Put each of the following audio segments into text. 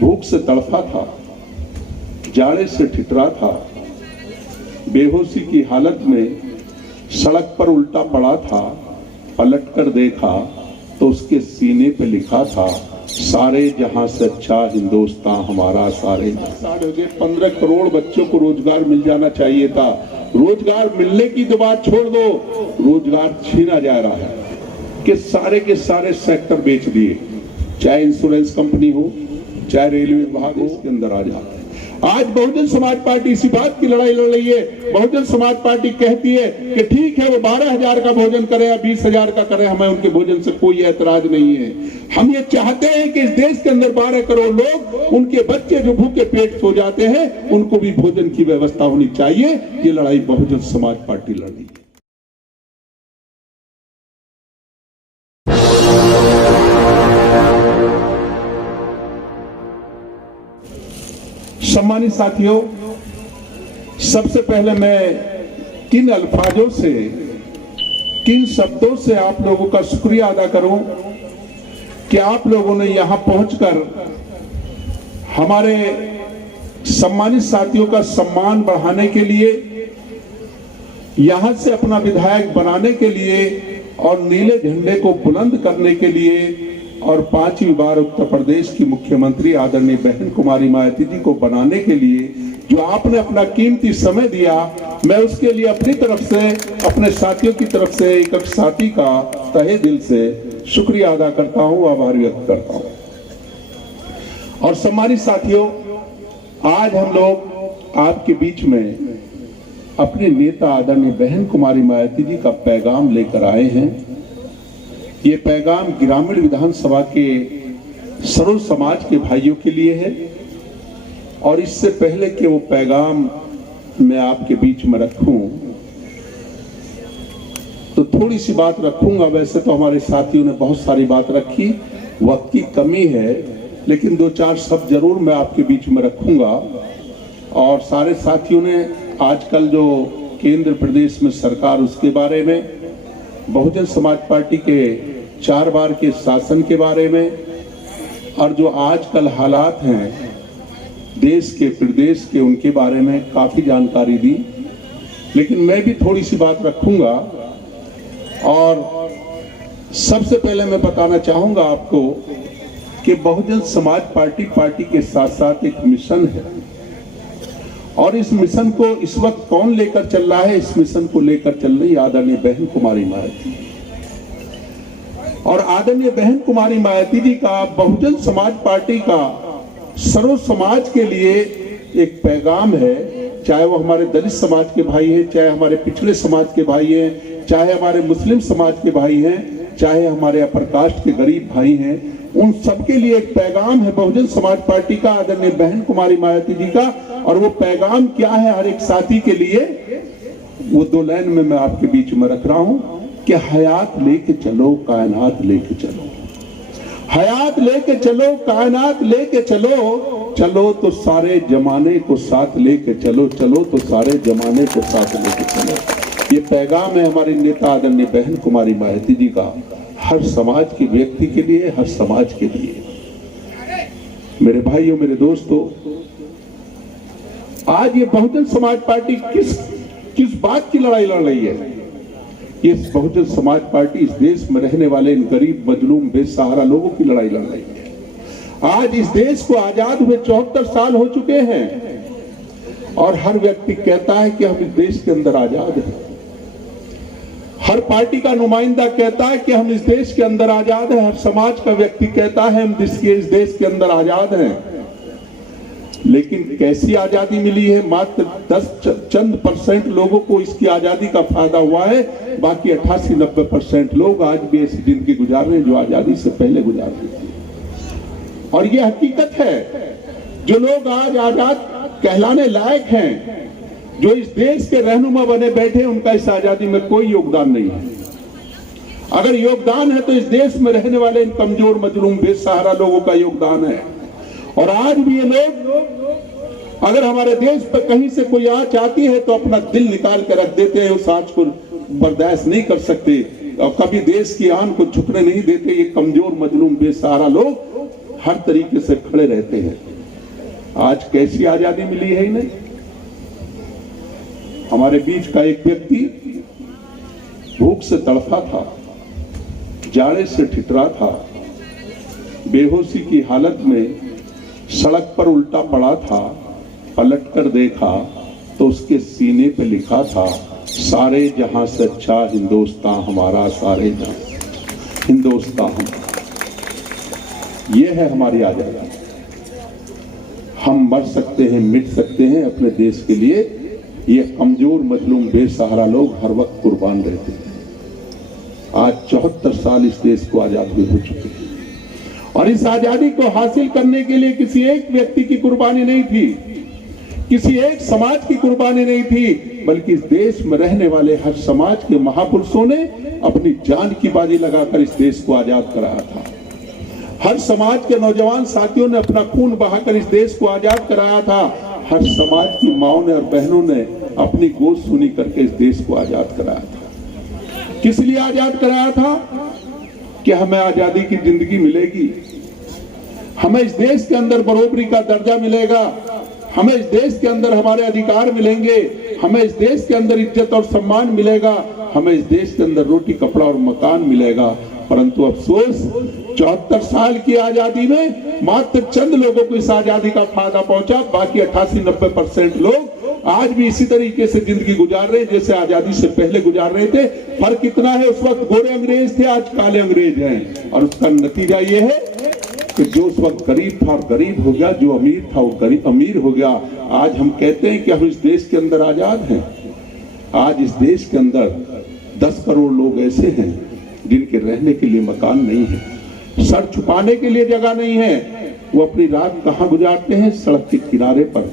भूख से तड़फा था, जाड़े से ठिठुरा था, बेहोशी की हालत में सड़क पर उल्टा पड़ा था। पलटकर देखा तो उसके सीने पे लिखा था, सारे जहां से अच्छा हिंदुस्तान हमारा। सारे 15 करोड़ बच्चों को रोजगार मिल जाना चाहिए था। रोजगार मिलने की तो बात छोड़ दो, रोजगार छीना जा रहा है कि सारे के सारे सेक्टर बेच दिए, चाहे इंश्योरेंस कंपनी हो, चाहे रेलवे विभाग हो, इसके अंदर आ जाता है। आज बहुजन समाज पार्टी इसी बात की लड़ाई लड़ रही है। बहुजन समाज पार्टी कहती है कि ठीक है वो 12,000 का भोजन करे या 20,000 का करे, हमें उनके भोजन से कोई ऐतराज नहीं है। हम ये चाहते हैं कि इस देश के अंदर 12 करोड़ लोग, उनके बच्चे जो भूखे पेट सो जाते हैं, उनको भी भोजन की व्यवस्था होनी चाहिए। ये लड़ाई बहुजन समाज पार्टी लड़ रही है। सम्मानित साथियों, सबसे पहले मैं किन अल्फाजों से, किन शब्दों से आप लोगों का शुक्रिया अदा करूं कि आप लोगों ने यहां पहुंचकर हमारे सम्मानित साथियों का सम्मान बढ़ाने के लिए, यहां से अपना विधायक बनाने के लिए और नीले झंडे को बुलंद करने के लिए और 5वीं बार उत्तर प्रदेश की मुख्यमंत्री आदरणीय बहन कुमारी मायावती जी को बनाने के लिए जो आपने अपना कीमती समय दिया, मैं उसके लिए अपनी तरफ से, अपने साथियों की तरफ से, एक एक साथी का तहे दिल से शुक्रिया अदा करता हूं, आभार व्यक्त करता हूं। और सम्मानित साथियों, आज हम लोग आपके बीच में अपने नेता आदरणीय बहन कुमारी मायावती जी का पैगाम लेकर आए हैं। ये पैगाम ग्रामीण विधानसभा के सर्व समाज के भाइयों के लिए है। और इससे पहले कि वो पैगाम मैं आपके बीच में रखूं, तो थोड़ी सी बात रखूंगा। वैसे तो हमारे साथियों ने बहुत सारी बात रखी, वक्त की कमी है, लेकिन 2-4 शब्द जरूर मैं आपके बीच में रखूंगा। और सारे साथियों ने आजकल जो केंद्र प्रदेश में सरकार, उसके बारे में, बहुजन समाज पार्टी के 4 बार के शासन के बारे में, और जो आजकल हालात हैं देश के, प्रदेश के, उनके बारे में काफी जानकारी दी। लेकिन मैं भी थोड़ी सी बात रखूंगा। और सबसे पहले मैं बताना चाहूंगा आपको कि बहुजन समाज पार्टी के साथ साथ एक मिशन है। और इस मिशन को इस वक्त कौन लेकर चल रहा है? इस मिशन को लेकर चल रही आदरणीय बहन कुमारी मायावती। और आदरणीय बहन कुमारी मायावती जी का, बहुजन समाज पार्टी का सर्व समाज के लिए एक पैगाम है। चाहे वो हमारे दलित समाज के भाई हैं, चाहे हमारे पिछड़े समाज के भाई हैं, चाहे हमारे मुस्लिम समाज के भाई हैं, चाहे हमारे अपर कास्ट के गरीब भाई हैं, उन सबके लिए एक पैगाम है बहुजन समाज पार्टी का, आदरणीय बहन कुमारी मायावती जी का। और वो पैगाम क्या है हर एक साथी के लिए, वो 2 लाइन में मैं आपके बीच में रख रहा हूं कि हयात लेके चलो, कायनात लेके चलो। हयात लेके चलो, कायनात लेके चलो, चलो तो सारे जमाने को साथ लेके चलो, चलो तो सारे जमाने को साथ लेके चलो। ये पैगाम है हमारे नेता आदरणीय बहन कुमारी मायावती जी का, हर समाज के व्यक्ति के लिए, हर समाज के लिए। मेरे भाइयों, मेरे दोस्तों, आज ये बहुजन समाज पार्टी किस बात की लड़ाई लड़ रही है? ये बहुजन समाज पार्टी इस देश में रहने वाले इन गरीब, मजलूम, बेसहारा लोगों की लड़ाई लड़ रही है। आज इस देश को आजाद हुए 74 साल हो चुके हैं और हर व्यक्ति कहता है कि हम इस देश के अंदर आजाद हैं। हर पार्टी का नुमाइंदा कहता है कि हम इस देश के अंदर आजाद हैं। हर समाज का व्यक्ति कहता है हम इस देश के अंदर आजाद हैं। लेकिन कैसी आजादी मिली है? मात्र 10% लोगों को इसकी आजादी का फायदा हुआ है। बाकी 88-90% लोग आज भी ऐसी जिंदगी गुजार रहे हैं जो आजादी से पहले गुजार रहे थे। और ये हकीकत है, जो लोग आज आजाद कहलाने लायक हैं, जो इस देश के रहनुमा बने बैठे, उनका इस आजादी में कोई योगदान नहीं है। अगर योगदान है तो इस देश में रहने वाले इन कमजोर, मजलूम, बेसहारा लोगों का योगदान है। और आज भी ये लोग अगर हमारे देश पर कहीं से कोई आंच आती है तो अपना दिल निकाल कर रख देते हैं, उस आंच को बर्दाश्त नहीं कर सकते और कभी देश की आन को झुकने नहीं देते। ये कमजोर, मजलूम, बेसहारा लोग हर तरीके से खड़े रहते हैं। आज कैसी आजादी मिली है इन्हें। हमारे बीच का एक व्यक्ति भूख से तड़फा था, जाड़े से ठिठुरा था, बेहोशी की हालत में सड़क पर उल्टा पड़ा था। पलटकर देखा तो उसके सीने पे लिखा था, सारे जहां से अच्छा हिंदुस्तान हमारा, सारे जहां हिंदुस्तान हमारा। ये है हमारी आजादी। हम मर सकते हैं, मिट सकते हैं अपने देश के लिए। ये कमजोर मजलूम बेसहारा लोग हर वक्त कुर्बान रहते हैं। आज 74 साल इस देश को आजादी हो चुके हैं और इस आजादी को हासिल करने के लिए किसी एक व्यक्ति की कुर्बानी नहीं थी, किसी एक समाज की कुर्बानी नहीं थी, बल्कि इस देश में रहने वाले हर समाज के महापुरुषों ने अपनी जान की बाजी लगाकर इस देश को आजाद कराया था। हर समाज के नौजवान साथियों ने अपना खून बहाकर इस देश को आजाद कराया था। हर समाज की माओं ने और बहनों ने अपनी गोद सुनी करके इस देश को आजाद कराया था। किस लिए आजाद कराया था? कि हमें आजादी की जिंदगी मिलेगी, हमें इस देश के अंदर बराबरी का दर्जा मिलेगा, हमें इस देश के अंदर हमारे अधिकार मिलेंगे, हमें इस देश के अंदर इज्जत और सम्मान मिलेगा, हमें इस देश के अंदर रोटी कपड़ा और मकान मिलेगा। परंतु अफसोस 74 साल की आजादी में मात्र चंद लोगों को इस आजादी का फायदा पहुंचा। बाकी 88-90% लोग आज भी इसी तरीके से जिंदगी गुजार रहे हैं जैसे आजादी से पहले गुजार रहे थे। फर्क इतना है, उस वक्त गोरे अंग्रेज थे, आज काले अंग्रेज हैं। और उसका नतीजा ये है कि जो उस वक्त गरीब था और गरीब हो गया, जो अमीर था वो गरीब अमीर हो गया। आज हम कहते हैं कि हम इस देश के अंदर आजाद हैं। आज इस देश के अंदर 10 करोड़ लोग ऐसे हैं जिनके रहने के लिए मकान नहीं है, सर छुपाने के लिए जगह नहीं है। वो अपनी रात कहाँ गुजारते हैं? सड़क के किनारे पर,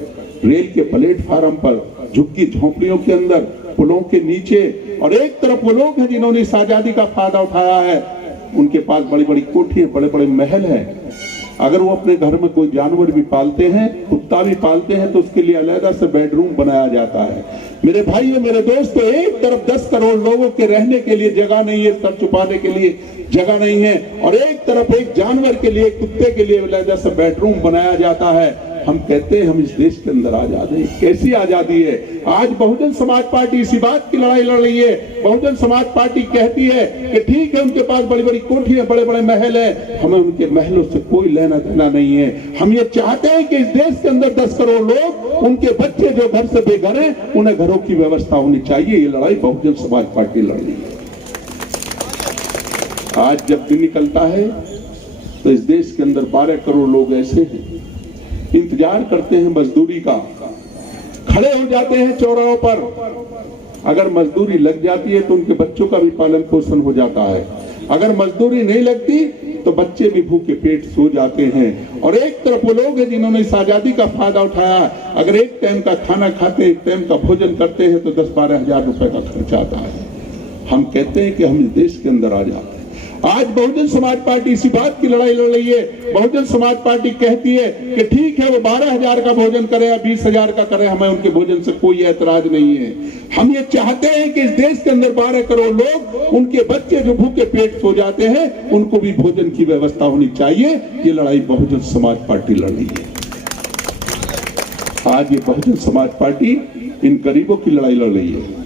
रेल के प्लेटफार्म पर, झुग्गी झोंपड़ियों के अंदर, पुलों के नीचे। और एक तरफ वो लोग हैं जिन्होंने इस आजादी का फायदा उठाया है, उनके पास बड़ी बड़ी कोठियां, बड़े बड़े महल हैं। अगर वो अपने घर में कोई जानवर भी पालते हैं, कुत्ता भी पालते हैं, तो उसके लिए अलग से बेडरूम बनाया जाता है। मेरे भाइयों, मेरे दोस्तों, एक तरफ 10 करोड़ लोगों के रहने के लिए जगह नहीं है, सर छुपाने के लिए जगह नहीं है, और एक तरफ एक जानवर के लिए, कुत्ते के लिए अलग से बेडरूम बनाया जाता है। हम कहते हैं हम इस देश के अंदर आजाद हैं। कैसी आजादी है? आज बहुजन समाज पार्टी इसी बात की लड़ाई लड़ रही है। बहुजन समाज पार्टी कहती है कि ठीक है, उनके पास बड़ी बड़ी कोठियां, बड़े बड़े महल है, हमें उनके महलों से कोई लेना देना नहीं है। हम ये चाहते हैं कि इस देश के अंदर 10 करोड़ लोग, उनके बच्चे जो घर से बेघर हैं, उन्हें घरों की व्यवस्था होनी चाहिए। ये लड़ाई बहुजन समाज पार्टी लड़ रही है। आज जब दिन निकलता है तो इस देश के अंदर 12 करोड़ लोग ऐसे हैं, इंतजार करते हैं मजदूरी का, खड़े हो जाते हैं चौराहों पर। अगर मजदूरी लग जाती है तो उनके बच्चों का भी पालन पोषण हो जाता है। अगर मजदूरी नहीं लगती तो बच्चे भी भूखे पेट सो जाते हैं। और एक तरफ वो लोग हैं जिन्होंने इस आजादी का फायदा उठाया। अगर एक टाइम का खाना खाते, एक टाइम का भोजन करते हैं तो 10-12 हजार रुपए का खर्चा आता है। हम कहते हैं कि हम इस देश के अंदर आ जाते हैं। आज बहुजन समाज पार्टी इसी बात की लड़ाई लड़ रही है। बहुजन समाज पार्टी कहती है कि ठीक है, वो 12,000 का भोजन करे या 20,000 का करे, हमें उनके भोजन से कोई ऐतराज नहीं है। हम ये चाहते हैं कि इस देश के अंदर 12 करोड़ लोग, उनके बच्चे जो भूखे पेट सो जाते हैं, उनको भी भोजन की व्यवस्था होनी चाहिए। ये लड़ाई बहुजन समाज पार्टी लड़ रही है। आज ये बहुजन समाज पार्टी इन गरीबों की लड़ाई लड़ रही है।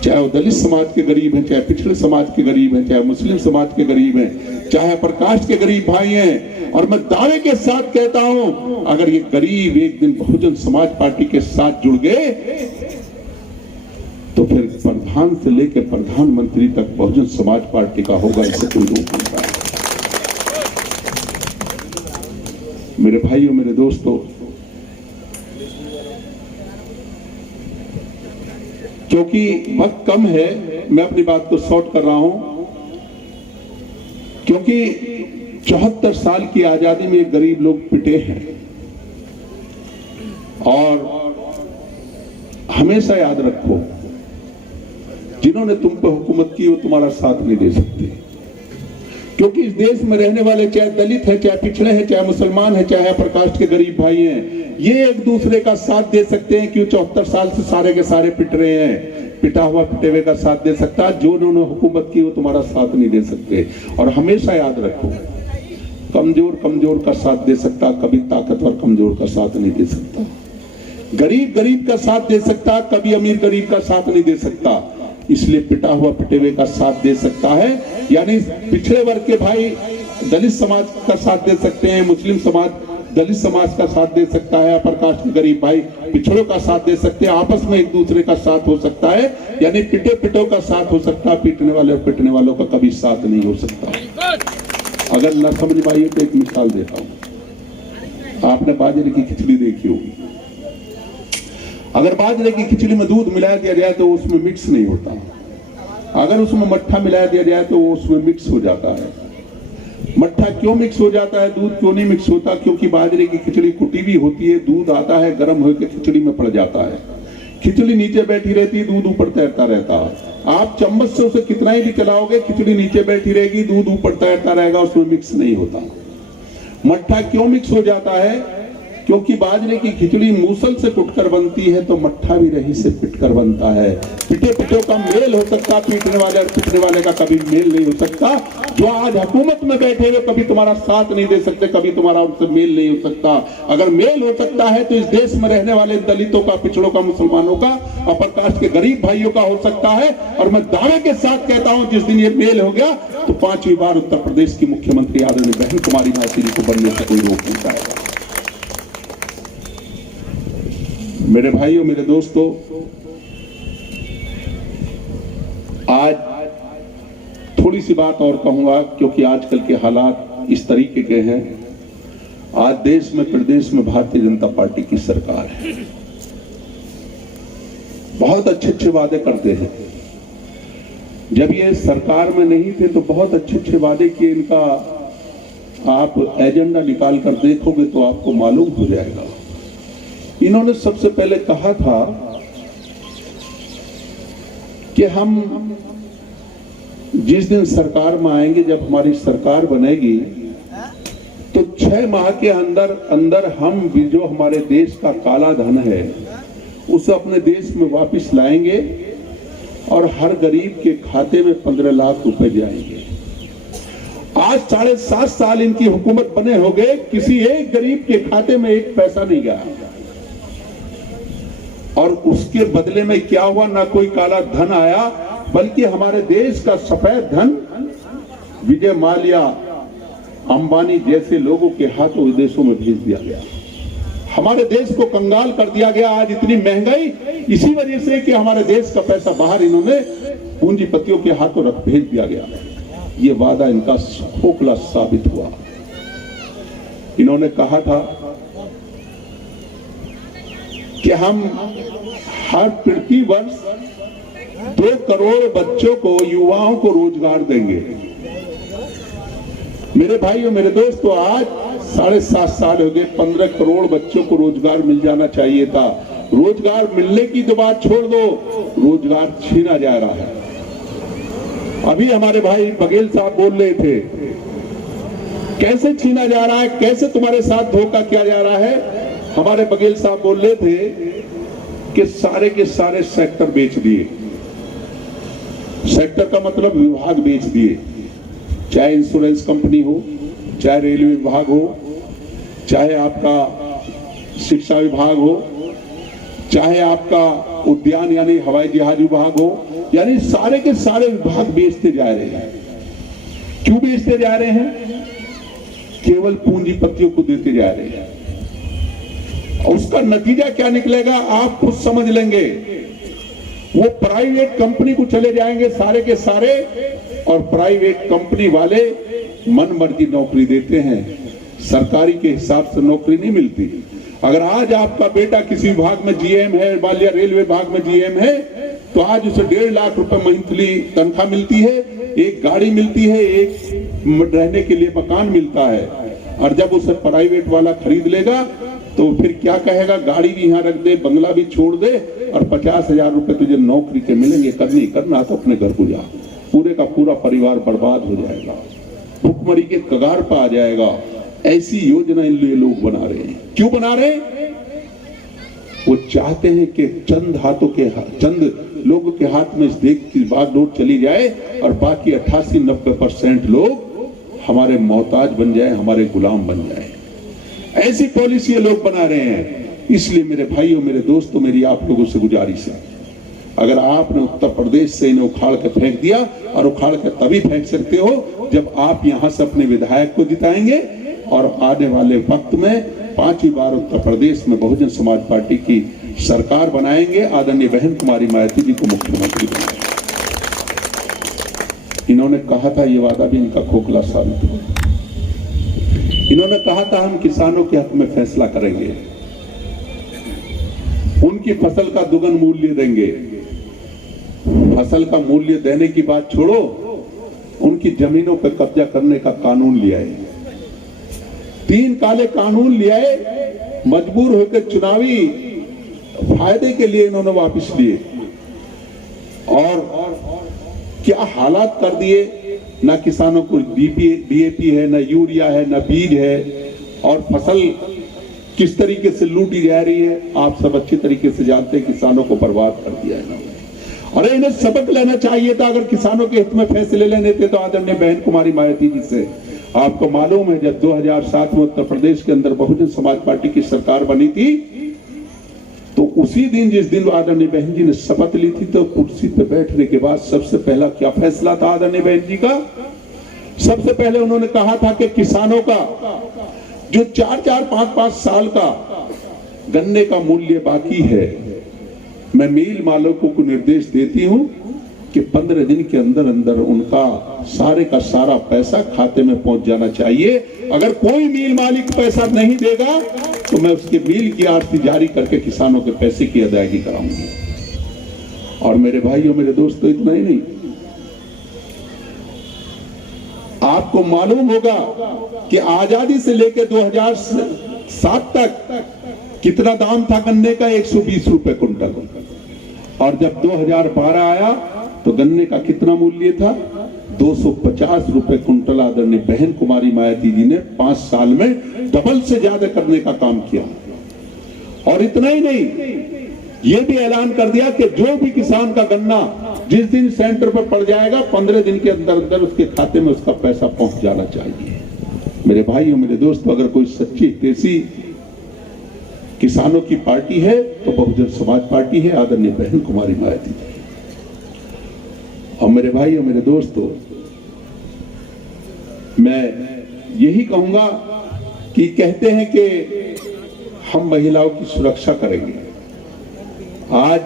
चाहे वो दलित समाज के गरीब हैं, चाहे पिछड़े समाज के गरीब हैं, चाहे मुस्लिम समाज के गरीब हैं, चाहे प्रकाश के गरीब भाई हैं। और मैं दावे के साथ कहता हूं, अगर ये गरीब एक दिन बहुजन समाज पार्टी के साथ जुड़ गए तो फिर प्रधान से लेकर प्रधानमंत्री तक बहुजन समाज पार्टी का होगा, इससे कोई रोक नहीं पाएगा। मेरे भाइयों, मेरे दोस्तों, क्योंकि वक्त कम है, मैं अपनी बात को शॉर्ट कर रहा हूं। क्योंकि 74 साल की आजादी में गरीब लोग पिटे हैं और हमेशा याद रखो, जिन्होंने तुम पर हुकूमत की वो तुम्हारा साथ नहीं दे सकते। क्योंकि इस देश में रहने वाले चाहे दलित है, चाहे पिछड़े हैं, चाहे मुसलमान है, चाहे प्रकाश के गरीब भाई हैं, ये एक दूसरे का साथ दे सकते हैं। क्यों? 74 साल से सारे के सारे पिट रहे हैं। पिटा हुआ पिटे हुए का साथ दे सकता है, जो उन्होंने हुकूमत की वो तुम्हारा साथ नहीं दे सकते। और हमेशा याद रखो, कमजोर कमजोर का साथ दे सकता, कभी ताकतवर कमजोर का साथ नहीं दे सकता। गरीब गरीब का साथ दे सकता, कभी अमीर गरीब का साथ नहीं दे सकता। इसलिए पिटा हुआ पिटे हुए का साथ दे सकता है, यानी पिछड़े वर्ग के भाई दलित समाज का साथ दे सकते हैं, मुस्लिम समाज दलित समाज का साथ दे सकता है, अपर कास्ट के गरीब भाई पिछड़ों का साथ दे सकते हैं, आपस में एक दूसरे का साथ हो सकता है, यानी पिटे पिटों का साथ हो सकता है, पीटने वाले और पिटने वालों का कभी साथ नहीं हो सकता। अगर न समझ पाइए तो एक मिसाल देता हूं। आपने बाजरे की खिचड़ी देखी होगी। अगर बाजरे की खिचड़ी में दूध मिला दिया जाए तो उसमें मिक्स नहीं होता, अगर उसमें मट्ठा मिला दिया जाए तो उसमें मिक्स हो जाता है। मट्ठा क्यों मिक्स हो जाता है, दूध क्यों नहीं मिक्स होता? क्योंकि बाजरे की खिचड़ी कुटी हुई होती है, दूध आता है गर्म होकर खिचड़ी में पड़ जाता है, खिचड़ी नीचे बैठी रहती है, दूध ऊपर तैरता रहता है। आप चम्मच से उसे कितना ही भी चलाओगे, खिचड़ी नीचे बैठी रहेगी, दूध ऊपर तैरता रहेगा, उसमें मिक्स नहीं होता। मट्ठा क्यों मिक्स हो जाता है? क्योंकि बाजरे की खिचड़ी मूसल से कुटकर बनती है, तो मट्ठा भी रही से पिटकर बनता है। पिटे पिटों का मेल हो सकता, पीटने वाले और पिटने वाले का कभी मेल नहीं हो सकता। जो आज हुकूमत में बैठे हुए कभी तुम्हारा साथ नहीं दे सकते, कभी तुम्हारा उनसे मेल नहीं हो सकता। अगर मेल हो सकता है तो इस देश में रहने वाले दलितों का, पिछड़ों का, मुसलमानों का, अपर कास्ट के गरीब भाइयों का हो सकता है। और मैं दावे के साथ कहता हूं, जिस दिन ये मेल हो गया तो 5वीं बार उत्तर प्रदेश की मुख्यमंत्री आदरणीय बहन कुमारी मायावती जी को बनने से कोई रोक नहीं पाएगा। मेरे भाइयों, मेरे दोस्तों, आज थोड़ी सी बात और कहूंगा, क्योंकि आजकल के हालात इस तरीके के हैं। आज देश में, प्रदेश में भारतीय जनता पार्टी की सरकार है। बहुत अच्छे अच्छे वादे करते हैं। जब ये सरकार में नहीं थे तो बहुत अच्छे अच्छे वादे किए। इनका आप एजेंडा निकाल कर देखोगे तो आपको मालूम हो जाएगा। इन्होंने सबसे पहले कहा था कि हम जिस दिन सरकार में आएंगे, जब हमारी सरकार बनेगी, तो 6 माह के अंदर अंदर हम भी जो हमारे देश का काला धन है उसे अपने देश में वापस लाएंगे और हर गरीब के खाते में 15 लाख रुपए जाएंगे। आज 7.5 साल इनकी हुकूमत बने हो गए, किसी एक गरीब के खाते में एक पैसा नहीं गया। और उसके बदले में क्या हुआ? ना कोई काला धन आया, बल्कि हमारे देश का सफेद धन विजय माल्या, अंबानी जैसे लोगों के हाथों विदेशों में भेज दिया गया। हमारे देश को कंगाल कर दिया गया। आज इतनी महंगाई इसी वजह से कि हमारे देश का पैसा बाहर इन्होंने पूंजीपतियों के हाथों रख भेज दिया गया। ये वादा इनका खोखला साबित हुआ। इन्होंने कहा था कि हम हर प्रति वर्ष 2 करोड़ बच्चों को, युवाओं को रोजगार देंगे। मेरे भाइयों, मेरे दोस्तों, आज 7.5 साल हो गए, 15 करोड़ बच्चों को रोजगार मिल जाना चाहिए था। रोजगार मिलने की तो बात छोड़ दो, रोजगार छीना जा रहा है। अभी हमारे भाई बघेल साहब बोल रहे थे, कैसे छीना जा रहा है, कैसे तुम्हारे साथ धोखा किया जा रहा है। हमारे बघेल साहब बोल रहे थे कि सारे के सारे सेक्टर बेच दिए। सेक्टर का मतलब विभाग बेच दिए, चाहे इंश्योरेंस कंपनी हो, चाहे रेलवे विभाग हो, चाहे आपका शिक्षा विभाग हो, चाहे आपका उद्यान यानी हवाई जहाज विभाग हो, यानी सारे के सारे विभाग बेचते जा रहे हैं। क्यों बेचते जा रहे हैं? केवल पूंजीपतियों को देते जा रहे हैं। उसका नतीजा क्या निकलेगा आप खुद समझ लेंगे। वो प्राइवेट कंपनी को चले जाएंगे सारे के सारे, और प्राइवेट कंपनी वाले मन मर्जी नौकरी देते हैं। सरकारी के हिसाब से नौकरी नहीं मिलती। अगर आज आपका बेटा किसी विभाग में जीएम है, या रेलवे विभाग में जीएम है, तो आज उसे 1.5 लाख रुपए मंथली तनख्वाह मिलती है, एक गाड़ी मिलती है, एक रहने के लिए मकान मिलता है। और जब उसे प्राइवेट वाला खरीद लेगा तो फिर क्या कहेगा? गाड़ी भी यहाँ रख दे, बंगला भी छोड़ दे, और 50,000 रुपए तुझे नौकरी के मिलेंगे, करना तो अपने घर को जा। पूरे का पूरा परिवार बर्बाद हो जाएगा, भुखमरी के कगार पर आ जाएगा। ऐसी योजना इन लोग बना रहे हैं। क्यों बना रहे हैं? वो चाहते हैं कि चंद लोगों के हाथ में इस देश की बागडोर चली जाए और बाकी 88-90% लोग हमारे मोहताज बन जाए, हमारे गुलाम बन जाए। ऐसी पॉलिसी ये लोग बना रहे हैं। इसलिए मेरे भाइयों, मेरे दोस्तों, मेरी आप लोगों से गुजारिश है, अगर आपने उत्तर प्रदेश से इन्हें उखाड़ के फेंक दिया, और उखाड़ के तभी फेंक सकते हो जब आप यहां से अपने विधायक को जिताएंगे और आने वाले वक्त में 5वीं बार उत्तर प्रदेश में बहुजन समाज पार्टी की सरकार बनाएंगे, आदरणीय बहन कुमारी मायावती जी को मुख्यमंत्री बनाएंगे। इन्होंने कहा था, ये वादा भी इनका खोखला साबित हुआ। इन्होंने कहा था हम किसानों के हक में फैसला करेंगे, उनकी फसल का दुगुना मूल्य देंगे। फसल का मूल्य देने की बात छोड़ो, उनकी जमीनों पर कब्जा करने का कानून ले आए। 3 काले कानून ले आए, मजबूर होकर चुनावी फायदे के लिए इन्होंने वापस लिए, और क्या हालात कर दिए। ना किसानों को DAP है, ना यूरिया है, ना बीज है, और फसल किस तरीके से लूटी जा रही है आप सब अच्छी तरीके से जानते हैं। किसानों को बर्बाद कर दिया है। अरे इन्हें सबक लेना चाहिए था। अगर किसानों के हित में फैसले लेने थे तो आदरणीय बहन कुमारी मायावती जी से। आपको मालूम है, जब 2007 में उत्तर प्रदेश के अंदर बहुजन समाज पार्टी की सरकार बनी थी, तो उसी दिन, जिस दिन आदरणीय बहन जी ने शपथ ली थी, तो कुर्सी पर बैठने के बाद सबसे पहला क्या फैसला था आदरणीय बहन जी का? सबसे पहले उन्होंने कहा था कि किसानों का जो 4-4, 5-5 साल का गन्ने का मूल्य बाकी है, मैं मिल मालिकों को निर्देश देती हूं कि 15 दिन के अंदर अंदर उनका सारे का सारा पैसा खाते में पहुंच जाना चाहिए। अगर कोई मिल मालिक पैसा नहीं देगा तो मैं उसके मिल की आरती जारी करके किसानों के पैसे की अदायगी कराऊंगी। और मेरे भाइयों, मेरे दोस्तों, इतना ही नहीं, आपको मालूम होगा कि आजादी से लेकर 2007 तक कितना दाम था गन्ने का? 120 रुपए कुंटल। और जब 2012 आया तो गन्ने का कितना मूल्य था? 250 रुपए कुंटल। आदरणीय बहन कुमारी मायावती जी ने 5 साल में डबल से ज्यादा करने का काम किया। और इतना ही नहीं, ये भी ऐलान कर दिया कि जो भी किसान का गन्ना जिस दिन सेंटर पर पड़ जाएगा, 15 दिन के अंदर अंदर उसके खाते में उसका पैसा पहुंच जाना चाहिए। मेरे भाइयों, मेरे दोस्तों, अगर कोई सच्ची देसी किसानों की पार्टी है तो बहुजन समाज पार्टी है, आदरणीय बहन कुमारी मायावती जी। और मेरे भाइयों, मेरे दोस्तों, मैं यही कहूंगा कि कहते हैं कि हम महिलाओं की सुरक्षा करेंगे। आज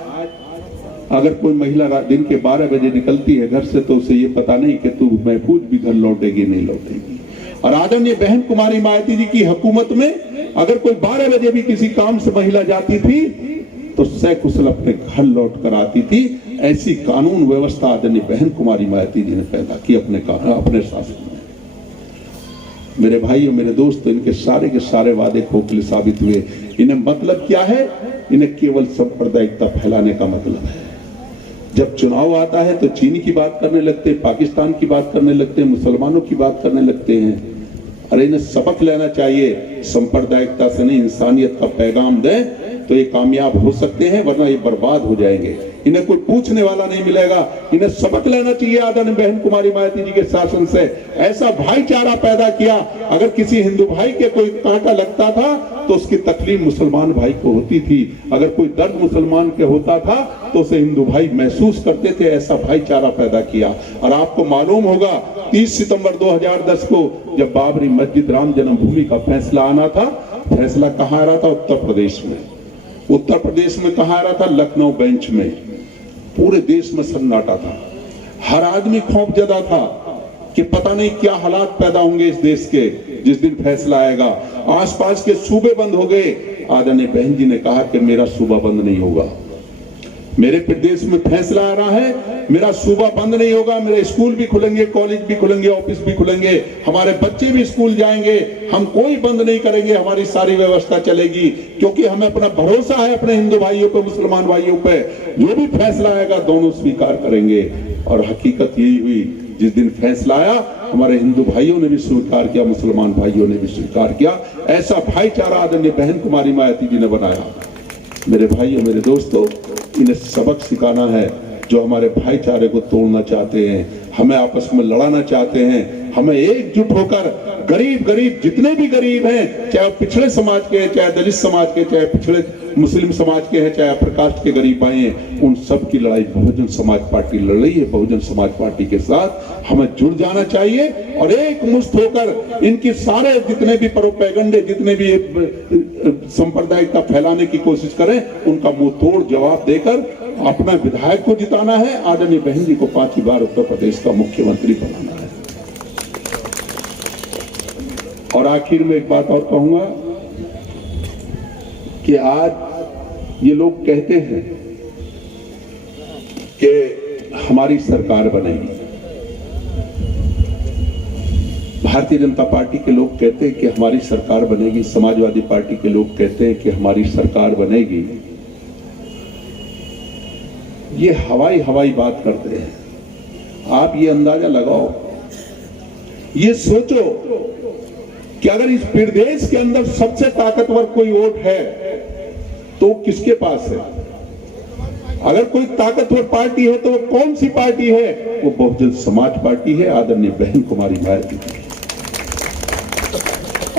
अगर कोई महिला दिन के 12 बजे निकलती है घर से, तो उसे ये पता नहीं कि तू महफूज भी घर लौटेगी नहीं लौटेगी। और आदरणीय बहन कुमारी मायावती जी की हुकूमत में अगर कोई 12 बजे भी किसी काम से महिला जाती थी तो सकुशल अपने घर लौट कर आती थी। ऐसी कानून व्यवस्था आदरणीय बहन कुमारी मायावती जी ने पैदा की अपने शासन में। मेरे भाइयों, मेरे दोस्तों, इनके सारे के सारे वादे खोखले साबित हुए। इन्हें मतलब क्या है? इन्हें केवल सांप्रदायिकता फैलाने का मतलब है। जब चुनाव आता है तो चीन की बात करने लगते हैं, पाकिस्तान की बात करने लगते हैं, मुसलमानों की बात करने लगते हैं। अरे इन्हें सबक लेना चाहिए। सांप्रदायिकता से नहीं, इंसानियत का पैगाम दें तो ये कामयाब हो सकते हैं, वरना ये बर्बाद हो जाएंगे। इन्हें कोई पूछने वाला नहीं मिलेगा। इन्हें सबक लेना चाहिए आदरणीय बहन कुमारी मायावती जी के शासन से। ऐसा भाईचारा पैदा किया, अगर किसी हिंदू भाई के कोई कांटा लगता था तो उसकी तकलीफ मुसलमान भाई को होती थी। अगर कोई दर्द मुसलमान के होता था तो उसे हिंदू भाई महसूस करते थे। ऐसा भाईचारा पैदा किया। और आपको मालूम होगा 30 सितंबर 2010 को जब बाबरी मस्जिद राम जन्मभूमि का फैसला आना था, फैसला कहाँ आ रहा था? उत्तर प्रदेश में। उत्तर प्रदेश में कहाँ आ रहा था? लखनऊ बेंच में। पूरे देश में सन्नाटा था। हर आदमी खौफजदा था कि पता नहीं क्या हालात पैदा होंगे इस देश के जिस दिन फैसला आएगा। आसपास के सूबे बंद हो गए। आदरणीय बहन जी ने कहा कि मेरा सूबा बंद नहीं होगा। मेरे प्रदेश में फैसला आ रहा है, मेरा सूबा बंद नहीं होगा। मेरे स्कूल भी खुलेंगे, कॉलेज भी खुलेंगे, ऑफिस भी खुलेंगे, हमारे बच्चे भी स्कूल जाएंगे। हम कोई बंद नहीं करेंगे, हमारी सारी व्यवस्था चलेगी, क्योंकि हमें अपना भरोसा है अपने हिंदू भाइयों पे, मुसलमान भाइयों पे। जो भी फैसला आएगा दोनों स्वीकार करेंगे। और हकीकत यही हुई। जिस दिन फैसला आया, हमारे हिंदू भाइयों ने भी स्वीकार किया, मुसलमान भाइयों ने भी स्वीकार किया। ऐसा भाईचारा आदरणीय बहन कुमारी मायावती जी ने बनाया। मेरे भाइयों, मेरे दोस्तों, इन्हें सबक सिखाना है। जो हमारे भाईचारे को तोड़ना चाहते हैं, हमें आपस में लड़ाना चाहते हैं, हमें एकजुट होकर गरीब जितने भी गरीब हैं, चाहे पिछड़े समाज के हैं, चाहे दलित समाज के, चाहे पिछड़े मुस्लिम समाज के हैं, चाहे अपर कास्ट के गरीब भाई हैं, उन सब की लड़ाई बहुजन समाज पार्टी लड़ रही है। बहुजन समाज पार्टी के साथ हमें जुड़ जाना चाहिए और एक मुश्त होकर इनकी सारे जितने भी प्रोपेगेंडे, जितने भी सांप्रदायिकता फैलाने की कोशिश करें, उनका मुंह तोड़ जवाब देकर अपना विधायक को जिताना है। आदरणीय बहन जी को 5वीं बार उत्तर प्रदेश का मुख्यमंत्री बनाना है। और आखिर में एक बात और कहूंगा कि आज ये लोग कहते हैं कि हमारी सरकार बनेगी। भारतीय जनता पार्टी के लोग कहते हैं कि हमारी सरकार बनेगी, समाजवादी पार्टी के लोग कहते हैं कि हमारी सरकार बनेगी। ये हवाई बात करते हैं। आप ये अंदाजा लगाओ, ये सोचो कि अगर इस प्रदेश के अंदर सबसे ताकतवर कोई वोट है तो किसके पास है? अगर कोई ताकतवर पार्टी है तो वो कौन सी पार्टी है? वो बहुजन समाज पार्टी है, आदरणीय बहन कुमारी मायावती की।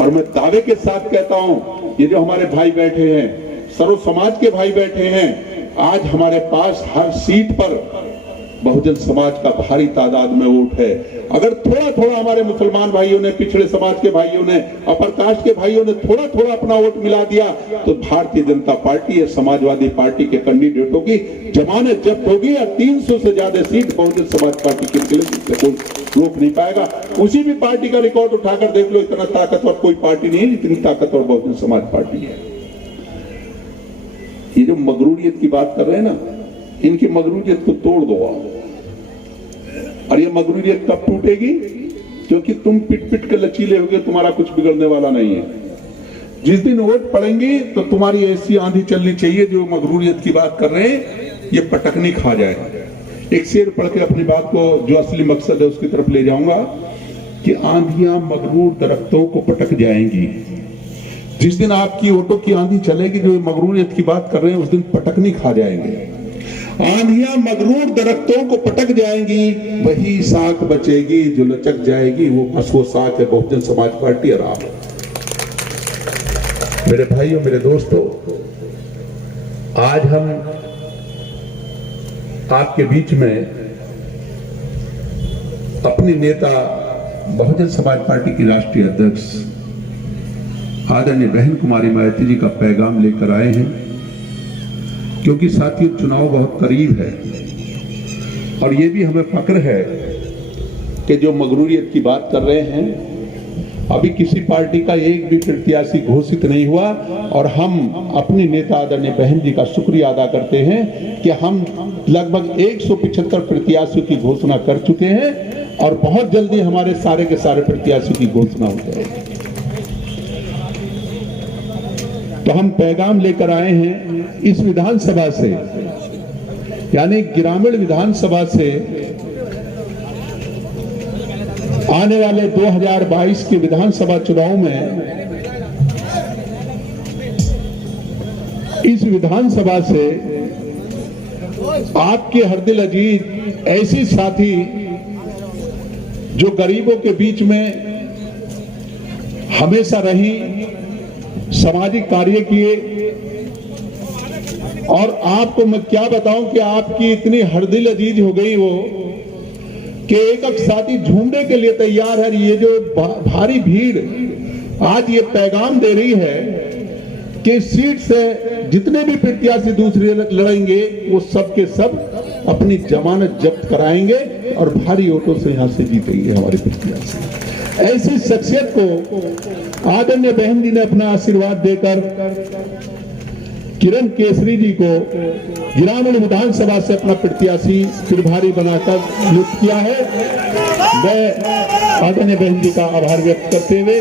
और मैं दावे के साथ कहता हूं, ये जो हमारे भाई बैठे हैं, सर्व समाज के भाई बैठे हैं, आज हमारे पास हर सीट पर बहुजन समाज का भारी तादाद में वोट है। अगर थोड़ा हमारे मुसलमान भाइयों ने, पिछड़े समाज के भाइयों ने, अपर कास्ट के भाइयों ने थोड़ा अपना वोट मिला दिया तो भारतीय जनता पार्टी या समाजवादी पार्टी के कैंडिडेटों की जमानत जब्त होगी और 300 से ज्यादा सीट बहुजन समाज पार्टी की निकलेगी, कोई रोक नहीं पाएगा। उसी भी पार्टी का रिकॉर्ड उठाकर देख लो, इतना ताकतवर कोई पार्टी नहीं है जितनी ताकतवर बहुजन समाज पार्टी है। ये जो मगरूरियत की बात कर रहे हैं ना, इनकी मगरूरियत को तोड़ दो आप। और ये मगरूरियत कब टूटेगी? क्योंकि तुम पिट के लचीले होगे, तुम्हारा कुछ बिगड़ने वाला नहीं है। जिस दिन वोट पड़ेंगे तो तुम्हारी ऐसी आंधी चलनी चाहिए, जो मगरूरियत की बात कर रहे हैं ये पटकनी खा जाए। एक शेर पढ़ के अपनी बात को, जो असली मकसद है, उसकी तरफ ले जाऊंगा कि आंधियां मगरूर दरख्तों को पटक जाएंगी। जिस दिन आपकी वोटों की आंधी चलेगी, जो मगरूरियत की बात कर रहे हैं, उस दिन पटकनी खा जाएंगे। आंधियां मगरूर दरख्तों को पटक जाएंगी, वही साख बचेगी जो लचक जाएगी, वो साख है बहुजन समाज पार्टी और आप। मेरे भाइयों, मेरे दोस्तों, आज हम आपके बीच में अपनी नेता बहुजन समाज पार्टी की राष्ट्रीय अध्यक्ष आदरणीय बहन कुमारी मायावती जी का पैगाम लेकर आए हैं। क्योंकि साथियों, चुनाव बहुत करीब है और ये भी हमें फक्र है कि जो मगरूरियत की बात कर रहे हैं, अभी किसी पार्टी का एक भी प्रत्याशी घोषित नहीं हुआ और हम अपनी नेता आदरणीय बहन जी का शुक्रिया अदा करते हैं कि हम लगभग 175 प्रत्याशियों की घोषणा कर चुके हैं और बहुत जल्दी हमारे सारे के सारे प्रत्याशियों की घोषणा हो जाएगी। तो हम पैगाम लेकर आए हैं इस विधानसभा से, यानी ग्रामीण विधानसभा से आने वाले 2022 के विधानसभा चुनाव में इस विधानसभा से आपके हरदिल अजीज ऐसी साथी जो गरीबों के बीच में हमेशा रही, सामाजिक कार्य किए, और आपको मैं क्या बताऊं कि आपकी इतनी हरदिल अजीज हो गई वो कि एक साथी ढूंढने के लिए तैयार है। ये जो भारी भीड़ आज ये पैगाम दे रही है कि सीट से जितने भी प्रत्याशी दूसरे लड़ेंगे वो सब के सब अपनी जमानत जब्त कराएंगे और भारी वोटों से यहां से जीतेंगे हमारे प्रत्याशी। ऐसी शख्सियत को आदरणीय बहन जी ने अपना आशीर्वाद देकर किरण केसरी जी को ग्रामीण विधानसभा से अपना प्रत्याशी प्रभारी बनाकर नियुक्त किया है। मैं आदरणीय बहन जी का आभार व्यक्त करते हुए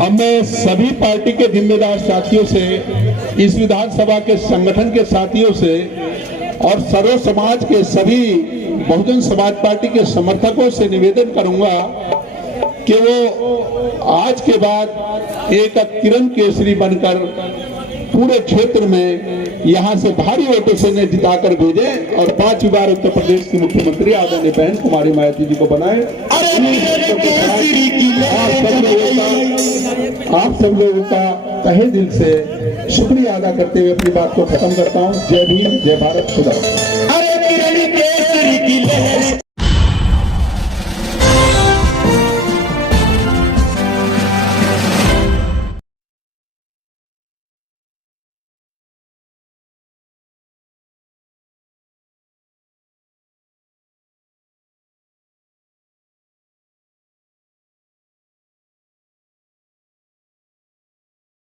अब मैं सभी पार्टी के जिम्मेदार साथियों से, इस विधानसभा के संगठन के साथियों से और सर्व समाज के सभी बहुजन समाज पार्टी के समर्थकों से निवेदन करूंगा कि वो आज के बाद एक किरण केसरी बनकर पूरे क्षेत्र में यहाँ से भारी वोटों से ने जिताकर भेजें और 5 बार उत्तर प्रदेश की मुख्यमंत्री आदरणीय बहन कुमारी मायावती जी को बनाएं। आप सब लोगों का तहे दिल से शुक्रिया अदा करते हुए अपनी बात को खत्म करता हूँ। जय भीम, जय भारत, खुदा।